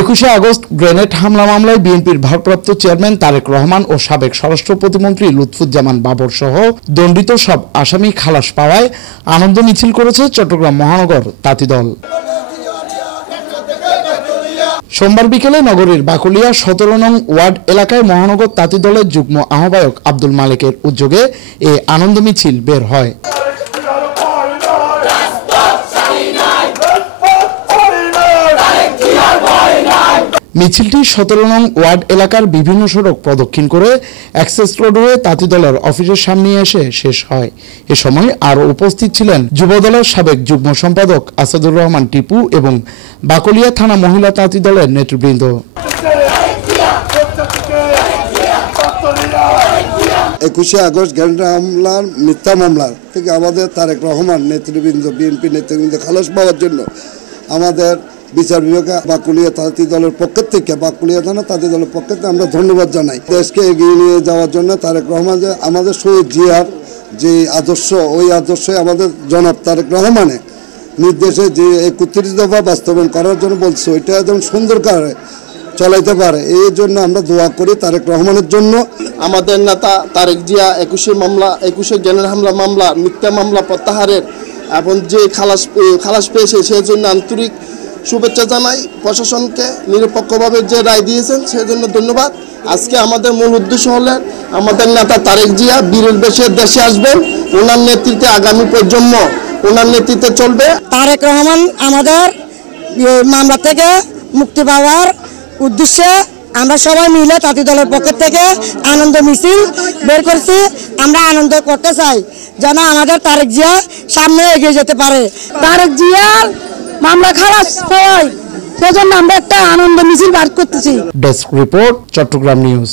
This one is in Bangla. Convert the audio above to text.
21 আগস্ট গ্রেনেড হামলা মামলায় বিএনপির ভারপ্রাপ্ত চেয়ারম্যান তারেক রহমান ও সাবেক স্বরাষ্ট্র প্রতিমন্ত্রী লুৎফুজ্জামান বাবর সহ দণ্ডিত সব আসামি খালাস পাওয়ায় আনন্দ মিছিল করেছে চট্টগ্রাম মহানগর তাঁতি দল। সোমবার বিকেলে নগরীর বাকলিয়া 17 নং ওয়ার্ড এলাকায় মহানগর তাঁতি দলের যুগ্ম আহ্বায়ক আব্দুল মালেকের উদ্যোগে এ আনন্দ মিছিল বের হয়। মিছিলটি 17 নং ওয়ার্ড এলাকার বিভিন্ন সড়ক প্রদক্ষিণ করে অ্যাক্সেস রোড হয়ে তাঁতি দলের অফিসের সামনে এসে শেষ হয়। এ সময় আরও উপস্থিত ছিলেন যুবদলের সাবেক যুগ্ম সম্পাদক আসাদুর রহমান টিপু এবং বাকলিয়া থানা মহিলা তাঁতি দলের নেতৃবৃন্দ। 21 আগস্ট গ্রেনেড হামলার মিথ্যা মামলার থেকে আমাদের তারেক রহমান নেতৃবৃন্দ বিএনপি নেতৃবৃন্দ খালাস পাওয়ার জন্য আমাদের বিচার বিভাগে বাকলিয়া তাঁতি দলের পক্ষ থেকে বাকলিয়া থানা তাঁতি দলের পক্ষ থেকে আমরা ধন্যবাদ জানাই। দেশকে এগিয়ে নিয়ে যাওয়ার জন্য তারেক রহমান যে আমাদের শহীদ জিয়ার যে আদর্শ, ওই আদর্শে আমাদের জনাব তারেক রহমানের নির্দেশে যে 31 দফা বাস্তবায়ন করার জন্য বলছে, ওইটা একদম সুন্দর করে চালাইতে পারে। এই জন্য আমরা দোয়া করি তারেক রহমানের জন্য। আমাদের নেতা তারেক জিয়া 21 গ্রেনেড হামলা মামলা মিথ্যা মামলা প্রত্যাহারের এবং যে খালাস পেয়েছে সেই জন্য আন্তরিক শুভেচ্ছা জানাই। প্রশাসনকে নিরপেক্ষভাবে যে রায় দিয়েছেন সেজন্য ধন্যবাদ। আজকে আমাদের মূল উদ্দেশ্য হলেন আমাদের নেতা তারেক জিয়া বীরের বেশে দেশে আসবেন, ওনার নেতৃত্বে আগামী প্রজন্ম ওনার নেতৃত্বে চলবে। তারেক রহমান আমাদের মামলা থেকে মুক্তি পাওয়ার উদ্দেশ্যে আমরা সবাই মিলে তাঁতি দলের পক্ষ থেকে আনন্দ মিছিল বের করছি। আমরা আনন্দ করতে চাই যেন আমাদের তারেক জিয়া সামনে এগিয়ে যেতে পারে। তারেক জিয়ার মামলা খালাস হয়, সেজন্য আমরা একটা আনন্দ মিছিল বার করতেছি। Desk report, Chattogram news.